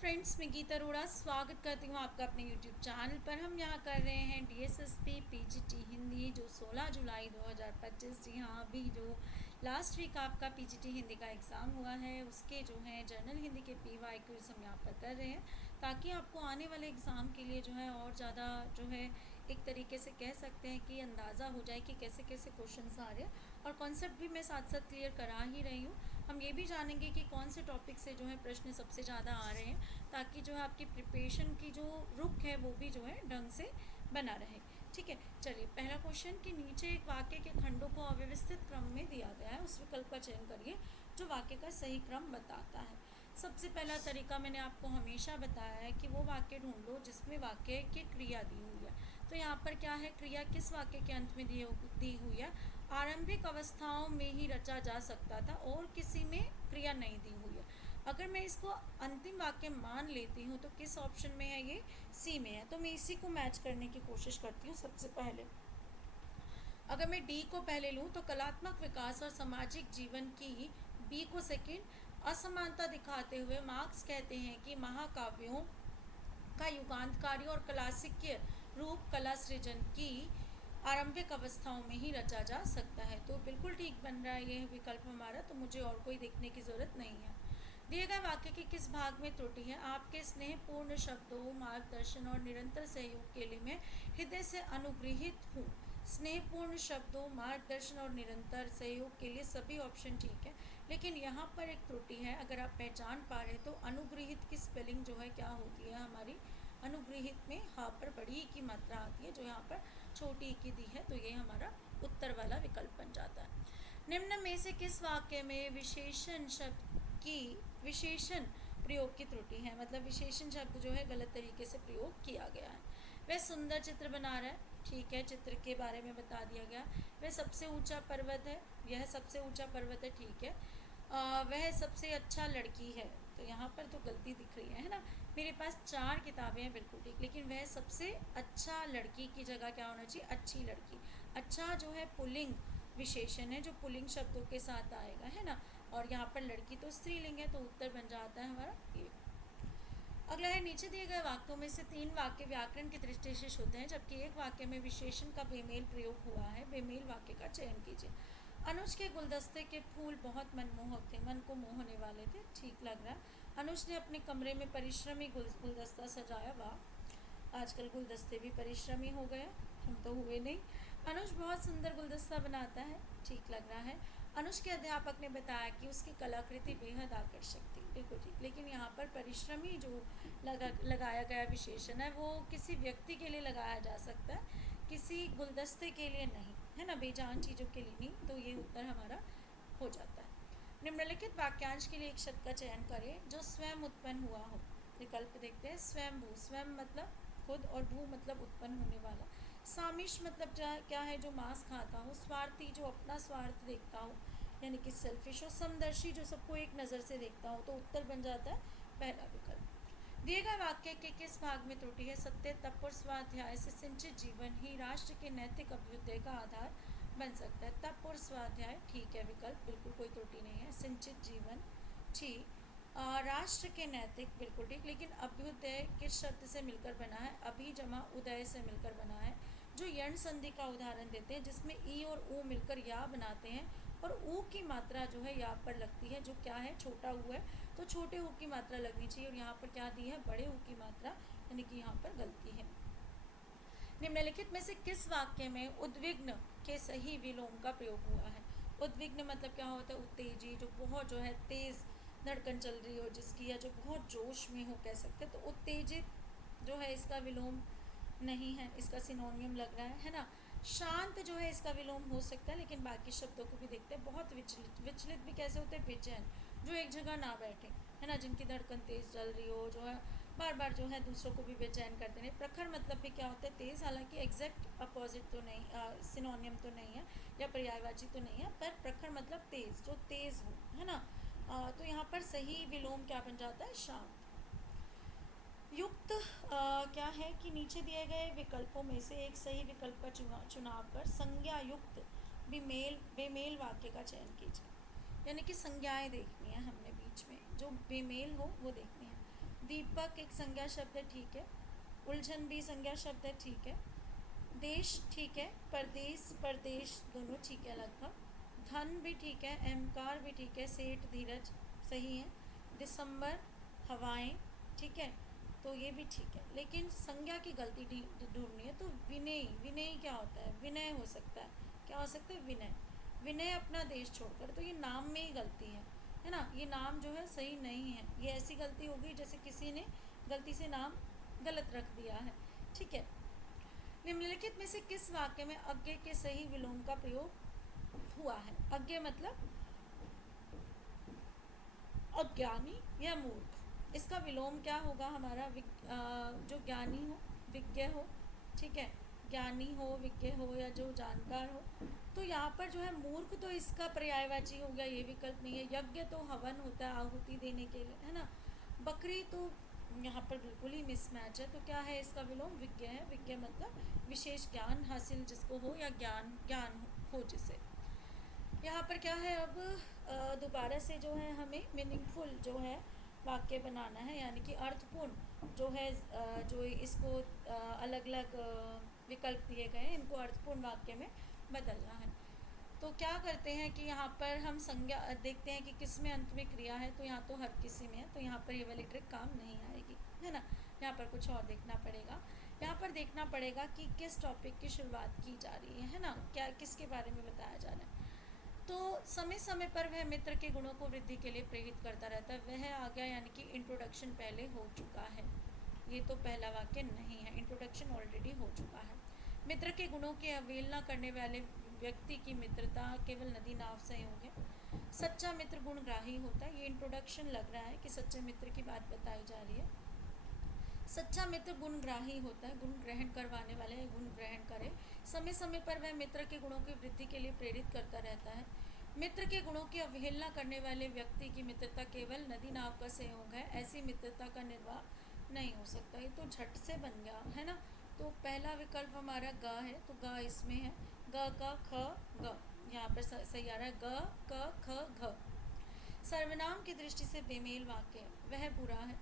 Friends, मैं गीता अरोड़ा स्वागत करती हूँ आपका अपने यूट्यूब चैनल पर। हम यहाँ कर रहे हैं डीएसएसपी पीजीटी हिंदी जो 16 जुलाई 2025, जी हाँ, अभी जो लास्ट वीक आपका पीजीटी हिंदी का एग्ज़ाम हुआ है उसके जो है जर्नल हिंदी के पीवाईक्यूज़ हम यहाँ पर कर रहे हैं ताकि आपको आने वाले एग्ज़ाम के लिए जो है और ज़्यादा जो है एक तरीके से कह सकते हैं कि अंदाज़ा हो जाए कि कैसे कैसे क्वेश्चंस आ रहे हैं। और कॉन्सेप्ट भी मैं साथ साथ क्लियर करा ही रही हूँ। हम ये भी जानेंगे कि कौन से टॉपिक से जो है प्रश्न सबसे ज़्यादा आ रहे हैं ताकि जो है आपकी प्रिपरेशन की जो रुख है वो भी जो है ढंग से बना रहे। ठीक है, चलिए पहला क्वेश्चन कि नीचे एक वाक्य के खंडों को अव्यवस्थित क्रम में दिया गया है, उस विकल्प का चयन करिए जो वाक्य का सही क्रम बताता है। सबसे पहला तरीका मैंने आपको हमेशा बताया है कि वो वाक्य ढूंढो जिसमें वाक्य की क्रिया दी हुई है। तो यहाँ पर क्या है, क्रिया किस वाक्य के अंत में दी हुई है? आरंभिक अवस्थाओं में ही रचा जा सकता था और किसी में क्रिया नहीं दी हुई है। अगर मैं इसको अंतिम वाक्य मान लेती हूँ तो किस ऑप्शन में है? ये सी में है। तो मैं इसी को मैच करने की कोशिश करती हूँ। सबसे पहले अगर मैं डी को पहले लूँ तो कलात्मक विकास और सामाजिक जीवन की, बी को सेकंड, असमानता दिखाते हुए मार्क्स कहते हैं कि महाकाव्यों का युगांतकारी और क्लासिकीय रूप कला सृजन की आरंभिक अवस्थाओं में ही रचा जा सकता है। तो बिल्कुल ठीक बन रहा है ये विकल्प हमारा, तो मुझे और कोई देखने की ज़रूरत नहीं है। दिए गए वाक्य के किस भाग में त्रुटि है? आपके स्नेहपूर्ण शब्दों, मार्गदर्शन और निरंतर सहयोग के लिए मैं हृदय से अनुग्रहित हूँ। स्नेहपूर्ण शब्दों, मार्गदर्शन और निरंतर सहयोग के लिए सभी ऑप्शन ठीक है, लेकिन यहाँ पर एक त्रुटि है। अगर आप पहचान पा रहे तो अनुग्रहित की स्पेलिंग जो है क्या होती है हमारी? अनुग्रहित में हा पर बड़ी ई की मात्रा आती है, जो यहाँ पर छोटी ई की दी है, तो ये हमारा उत्तर वाला विकल्प बन जाता है। निम्न में से किस वाक्य में विशेषण शब्द की विशेषण प्रयोग की त्रुटि है? मतलब विशेषण शब्द जो है गलत तरीके से प्रयोग किया गया है। वह सुंदर चित्र बना रहा है, ठीक है, चित्र के बारे में बता दिया गया। वह सबसे ऊंचा पर्वत है, यह सबसे ऊंचा पर्वत है, ठीक है। वह सबसे अच्छा लड़की है, तो यहाँ पर तो गलती दिख रही है ना। मेरे पास 4 किताबें हैं, बिल्कुल ठीक, लेकिन वह सबसे अच्छा लड़की की जगह क्या होना चाहिए? अच्छी लड़की। अच्छा जो है पुल्लिंग विशेषण है जो पुल्लिंग शब्दों के साथ आएगा, है ना। और यहाँ पर लड़की तो स्त्रीलिंग है, तो उत्तर बन जाता है हमारा ये। अगला है, नीचे दिए गए वाक्यों में से 3 वाक्य व्याकरण की दृष्टि से शुद्ध हैं जबकि एक वाक्य में विशेषण का बेमेल प्रयोग हुआ है। बेमेल वाक्य का चयन कीजिए। अनुज के गुलदस्ते के फूल बहुत मनमोहक थे, मन को मोहने वाले थे, ठीक लग रहा है। अनुज ने अपने कमरे में परिश्रमी गुलदस्ता सजाया, वाह, आजकल गुलदस्ते भी परिश्रमी हो गए, हम तो हुए नहीं। अनुज बहुत सुंदर गुलदस्ता बनाता है, ठीक लग रहा है। अनुज के अध्यापक ने बताया कि उसकी कलाकृति बेहद आकर्षक थी, बिल्कुल ठीक, लेकिन यहाँ पर परिश्रमी जो लगाया गया विशेषण है वो किसी व्यक्ति के लिए लगाया जा सकता है, किसी गुलदस्ते के लिए नहीं, है ना, बेजान चीज़ों के लिए नहीं, तो ये उत्तर हमारा हो जाता है। निम्नलिखित वाक्यांश के लिए एक शब्द का चयन करें जो स्वयं उत्पन्न हुआ हो। विकल्प देखते हैं। स्वयं भू, स्वयं मतलब खुद, और भू मतलब उत्पन्न होने वाला। सामिश मतलब क्या है? जो मांस खाता हो। स्वार्थी जो अपना स्वार्थ देखता हो, यानी कि सेल्फिश हो। समदर्शी जो सबको एक नज़र से देखता हो, तो उत्तर बन जाता है पहला विकल्प। दिए गए वाक्य के किस भाग में त्रुटि है? सत्य, तप और स्वाध्याय से सिंचित जीवन ही राष्ट्र के नैतिक अभ्युदय का आधार बन सकता है। तप और स्वाध्याय ठीक है विकल्प, बिल्कुल कोई त्रुटि नहीं है। सिंचित जीवन ठीक, राष्ट्र के नैतिक बिल्कुल ठीक, लेकिन अभ्युदय किस शब्द से मिलकर बना है? अभी जमा उदय से मिलकर बना है, जो यण संधि का उदाहरण देते हैं जिसमें ई और ऊ मिलकर या बनाते हैं और ऊ की मात्रा जो है या पर लगती है, जो क्या है? छोटा ऊ है, तो छोटे ऊ की मात्रा लगनी चाहिए, और यहाँ पर क्या दी है? बड़े ऊ की मात्रा, यानी कि यहाँ पर गलती है। निम्नलिखित में से किस वाक्य में उद्विग्न के सही विलोम का प्रयोग हुआ है? उद्विग्न मतलब क्या होता है? उत्तेजी, जो बहुत जो है तेज धड़कन चल रही हो जिसकी, या जो बहुत जोश में हो कह सकते हैं, तो उत्तेजित जो है इसका विलोम नहीं है, इसका सिनोनियम लग रहा है ना। शांत जो है इसका विलोम हो सकता है, लेकिन बाकी शब्दों को भी देखते हैं। बहुत विचलित, विचलित भी कैसे होते हैं? बेचैन, जो एक जगह ना बैठे, है ना, जिनकी धड़कन तेज चल रही हो, जो है बार बार जो है दूसरों को भी बेचैन करते नहीं। प्रखर मतलब भी क्या होता है? तेज, हालांकि एग्जैक्ट अपोजिट तो नहीं, सिनोनियम तो नहीं है या पर्यायवाची तो नहीं है, पर प्रखर मतलब तेज, जो तेज हो, है ना। तो यहाँ पर सही विलोम क्या बन जाता है? शांत। युक्त क्या है कि नीचे दिए गए विकल्पों में से एक सही विकल्प का चुनाव कर संज्ञा युक्त बेमेल वाक्य का चयन कीजिए। यानी कि संज्ञाएं देखनी है हमने, बीच में जो बेमेल हो वो देखनी है। दीपक एक संज्ञा शब्द है, ठीक है। उलझन भी संज्ञा शब्द है, ठीक है। देश ठीक है, परदेश परदेश दोनों ठीक है लगभग। धन भी ठीक है, अहंकार भी ठीक है, सेठ धीरज सही है। दिसंबर हवाएं ठीक है, तो ये भी ठीक है। लेकिन संज्ञा की गलती ढूंढनी है, तो विनय, विनय क्या होता है? विनय हो सकता है, क्या हो सकता है? विनय, विनय अपना देश छोड़कर, तो ये नाम में ही गलती है ना। ये नाम जो है सही नहीं है, ये ऐसी गलती होगी जैसे किसी ने गलती से नाम गलत रख दिया है, ठीक है। निम्नलिखित में से किस वाक्य में अज्ञे के सही विलोम का प्रयोग हुआ है? अज्ञे मतलब अज्ञानी या मूर्ख। इसका विलोम क्या होगा हमारा? जो ज्ञानी हो, विज्ञ हो, ठीक है, ज्ञानी हो, विज्ञ हो या जो जानकार हो। तो यहाँ पर जो है मूर्ख, तो इसका पर्यायवाची हो गया, ये विकल्प नहीं है। यज्ञ तो हवन होता है आहुति देने के लिए, है ना। बकरी तो यहाँ पर बिल्कुल ही मिसमैच है, तो क्या है इसका विलोम? विज्ञ है। विज्ञ मतलब विशेष ज्ञान हासिल जिसको हो या ज्ञान हो जिसे। यहाँ पर क्या है, अब दोबारा से जो है हमें मीनिंगफुल जो है वाक्य बनाना है, यानी कि अर्थपूर्ण जो है, जो इसको अलग अलग विकल्प दिए गए हैं, इनको अर्थपूर्ण वाक्य में बदलना है। तो क्या करते हैं कि यहाँ पर हम संज्ञा देखते हैं कि किस में अंत में क्रिया है, तो यहाँ तो हर किसी में है, तो यहाँ पर ये वाली ट्रिक काम नहीं आएगी, है ना। यहाँ पर कुछ और देखना पड़ेगा। यहाँ पर देखना पड़ेगा कि किस टॉपिक की शुरुआत की जा रही है ना, क्या किसके बारे में बताया जा रहा है। तो समय समय पर वह मित्र के गुणों को वृद्धि के लिए प्रेरित करता रहता है, वह आ गया, यानी कि इंट्रोडक्शन पहले हो चुका है। ये तो पहला वाक्य नहीं है, इंट्रोडक्शन ऑलरेडी हो चुका है। मित्र के गुणों की अवहेलना करने वाले व्यक्ति की मित्रता केवल नदी नाव संयोग है। सच्चा मित्र गुणग्राही होता है, ये इंट्रोडक्शन लग रहा है कि सच्चे मित्र की बात बताई जा रही है। सच्चा मित्र गुणग्राही होता है, गुण ग्रहण करवाने वाले, गुण ग्रहण करे। समय समय पर वह मित्र के गुणों की वृद्धि के लिए प्रेरित करता रहता है। मित्र के गुणों की अवहेलना करने वाले व्यक्ति की मित्रता केवल नदी नाव का संयोग है, ऐसी मित्रता का निर्वाह नहीं हो सकता। ये तो झट से बन गया, है ना। तो पहला विकल्प हमारा ग है, तो ग इसमें है, ग क ख ग, यहाँ पर सही आ रहा है, ग क ख घ। सर्वनाम की दृष्टि से बेमेल वाक्य है, वह बुरा है,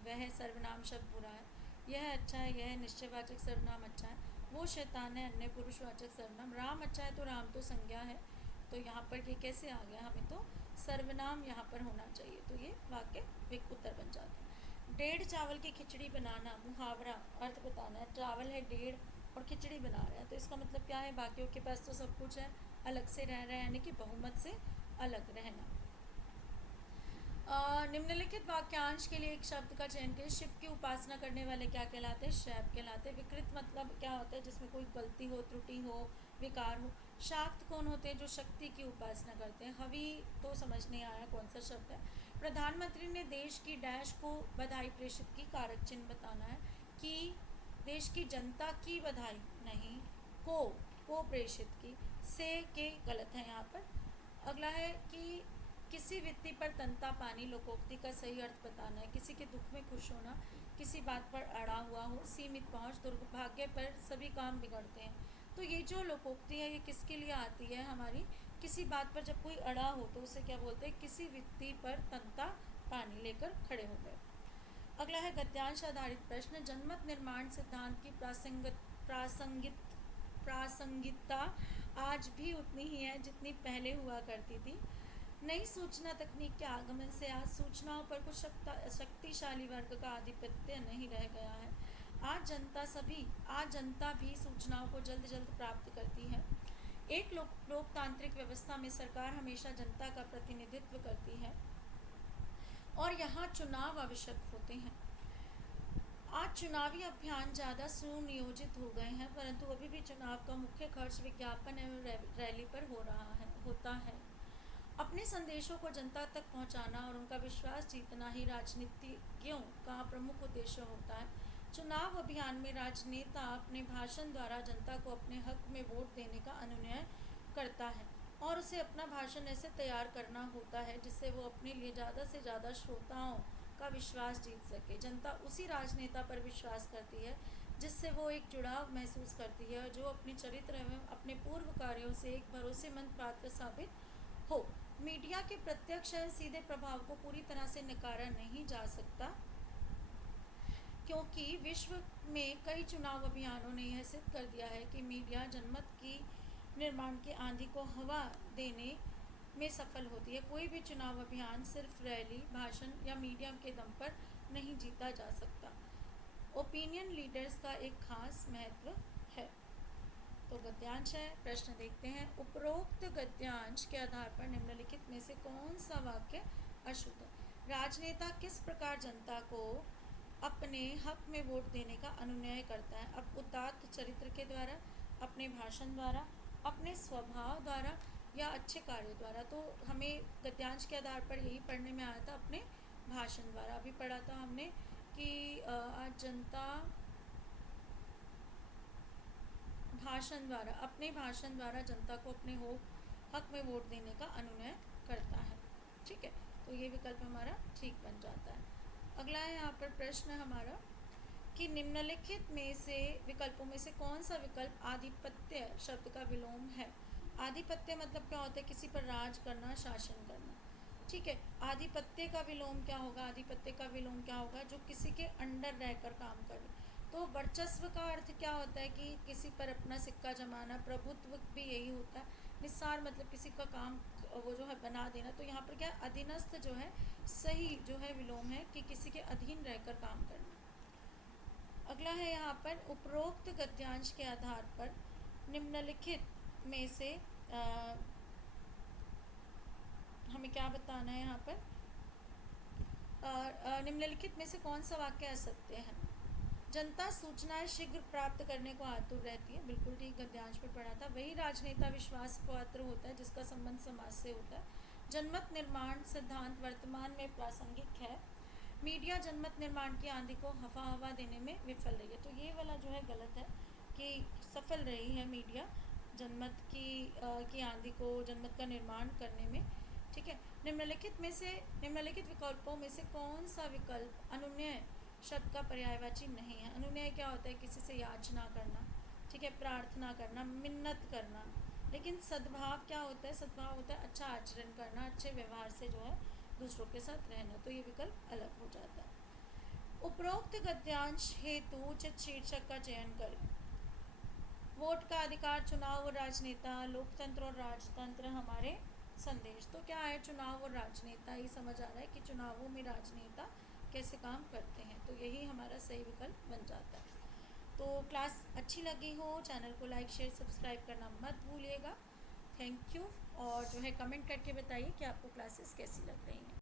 वह सर्वनाम शब्द बुरा है, यह अच्छा है, यह निश्चयवाचक सर्वनाम अच्छा है, वो शैतान है अन्य पुरुषवाचक सर्वनाम, राम अच्छा है, तो राम तो संज्ञा है, तो यहाँ पर ये कैसे आ गया, हमें तो सर्वनाम यहाँ पर होना चाहिए, तो ये वाक्य उत्तर बन जाता है। डेढ़ चावल की खिचड़ी बनाना, मुहावरा, अर्थ बताना है। चावल है डेढ़ और खिचड़ी बना रहा है, तो इसका मतलब क्या है? बाकियों के पास तो सब कुछ है, अलग से रह रहा है, यानी कि बहुमत से अलग रहना। निम्नलिखित वाक्यांश के लिए एक शब्द का चयन करें। शिव की उपासना करने वाले क्या कहलाते हैं? शैव कहलाते हैं। विकृत मतलब क्या होता है? जिसमें कोई गलती हो, त्रुटि हो, विकार हो। शाक्त कौन होते हैं? जो शक्ति की उपासना करते हैं। हवि तो समझ नहीं आया कौन सा शब्द है। प्रधानमंत्री ने देश की डैश को बधाई प्रेषित की, कारक चिन्ह बताना है कि देश की जनता की बधाई नहीं, को प्रेषित की, से के गलत है यहाँ पर। अगला है कि किसी व्यक्ति पर तनता पानी, लोकोक्ति का सही अर्थ बताना है। किसी के दुख में खुश होना, किसी बात पर अड़ा हुआ हो, सीमित पहुंच, दुर्भाग्य पर सभी काम बिगड़ते हैं। तो ये जो लोकोक्ति है ये किसके लिए आती है? हमारी किसी बात पर जब कोई अड़ा हो तो उसे क्या बोलते हैं? किसी व्यक्ति पर तनता पानी लेकर खड़े हो गए। अगला है गद्यांश आधारित प्रश्न। जनमत निर्माण सिद्धांत की प्रासंगिकता आज भी उतनी ही है जितनी पहले हुआ करती थी। नई सूचना तकनीक के आगमन से आज सूचनाओं पर कुछ शक्तिशाली वर्ग का आधिपत्य नहीं रह गया है। आज जनता भी सूचनाओं को जल्द जल्द प्राप्त करती है। एक लोकतांत्रिक व्यवस्था में सरकार हमेशा जनता का प्रतिनिधित्व करती है और यहाँ चुनाव आवश्यक होते हैं। आज चुनावी अभियान ज़्यादा सुनियोजित हो गए हैं, परंतु अभी भी चुनाव का मुख्य खर्च विज्ञापन एवं रैली पर होता है। अपने संदेशों को जनता तक पहुंचाना और उनका विश्वास जीतना ही राजनीतिज्ञों का प्रमुख उद्देश्य होता है। चुनाव अभियान में राजनेता अपने भाषण द्वारा जनता को अपने हक में वोट देने का अनुनय करता है और उसे अपना भाषण ऐसे तैयार करना होता है जिससे वो अपने लिए ज़्यादा से ज़्यादा श्रोताओं का विश्वास जीत सके। जनता उसी राजनेता पर विश्वास करती है जिससे वो एक जुड़ाव महसूस करती है और जो अपने चरित्र एवं अपने पूर्व कार्यों से एक भरोसेमंद पात्र साबित हो। मीडिया के प्रत्यक्ष एवं सीधे प्रभाव को पूरी तरह से नकारा नहीं जा सकता, क्योंकि विश्व में कई चुनाव अभियानों ने यह सिद्ध कर दिया है कि मीडिया जनमत की निर्माण की आंधी को हवा देने में सफल होती है। कोई भी चुनाव अभियान सिर्फ रैली, भाषण या मीडिया के दम पर नहीं जीता जा सकता। ओपिनियन लीडर्स का एक खास महत्व है। तो गद्यांश है, प्रश्न देखते हैं। उपरोक्त गद्यांश के आधार पर निम्नलिखित में से कौन सा वाक्य अशुद्ध है? राजनेता किस प्रकार जनता को अपने हक में वोट देने का अनुनय करता है? अब उदात्त चरित्र के द्वारा, अपने भाषण द्वारा, अपने स्वभाव द्वारा या अच्छे कार्यों द्वारा। तो हमें गद्यांश के आधार पर यही पढ़ने में आया था, अपने भाषण द्वारा। अभी पढ़ा था हमने कि आज जनता भाषण द्वारा, अपने भाषण द्वारा जनता को अपने हक में वोट देने का अनुनय करता है। ठीक है, तो ये विकल्प हमारा ठीक बन जाता है। अगला है यहाँ पर प्रश्न हमारा कि निम्नलिखित में से विकल्पों में से कौन सा विकल्प आधिपत्य शब्द का विलोम है? आधिपत्य मतलब क्या होता है? किसी पर राज करना, शासन करना। ठीक है, आधिपत्य का विलोम क्या होगा? आधिपत्य का विलोम क्या होगा? जो किसी के अंडर रहकर काम करे। तो वर्चस्व का अर्थ क्या होता है? कि किसी पर अपना सिक्का जमाना। प्रभुत्व भी यही होता है। निस्सार मतलब किसी का काम वो जो है बना देना। तो यहाँ पर क्या, अधीनस्थ जो है सही जो है विलोम है कि किसी के अधीन रहकर काम करना। अगला है यहाँ पर उपरोक्त गद्यांश के आधार पर निम्नलिखित में से हमें क्या बताना है यहाँ पर? निम्नलिखित में से कौन सा वाक्य असत्य है? जनता सूचनाएं शीघ्र प्राप्त करने को आतुर रहती है। बिल्कुल ठीक, गद्यांश में पढ़ा था। वही राजनेता विश्वास पात्र होता है जिसका संबंध समाज से होता है। जनमत निर्माण सिद्धांत वर्तमान में प्रासंगिक है। मीडिया जनमत निर्माण की आंधी को हवा देने में विफल रही है। तो ये वाला जो है गलत है कि सफल रही है मीडिया जनमत की आंधी को, जनमत का निर्माण करने में। ठीक है, निम्नलिखित विकल्पों में से कौन सा विकल्प अनुनय शब्द का पर्यायवाची नहीं है? अनुनय क्या होता है? किसी से याचना करना। ठीक है, प्रार्थना करना, मिन्नत करना। लेकिन सद्भाव क्या होता है? सद्भाव होता है अच्छा आचरण करना, अच्छे व्यवहार से जो है दूसरों के साथ रहना। तो ये विकल्प अलग हो जाता है। उपरोक्त गद्यांश हेतु उचित शीर्षक का चयन करें। वोट का अधिकार, चुनाव और राजनेता, लोकतंत्र और राजतंत्र हमारे संदेश। तो क्या है? चुनाव और राजनेता। ही समझ आ रहा है कि चुनावों में राजनेता कैसे काम करते हैं। तो यही हमारा सही विकल्प बन जाता है। तो क्लास अच्छी लगी हो, चैनल को लाइक, शेयर, सब्सक्राइब करना मत भूलिएगा। Thank you. और जो है कमेंट करके बताइए कि आपको क्लासेस कैसी लग रही हैं।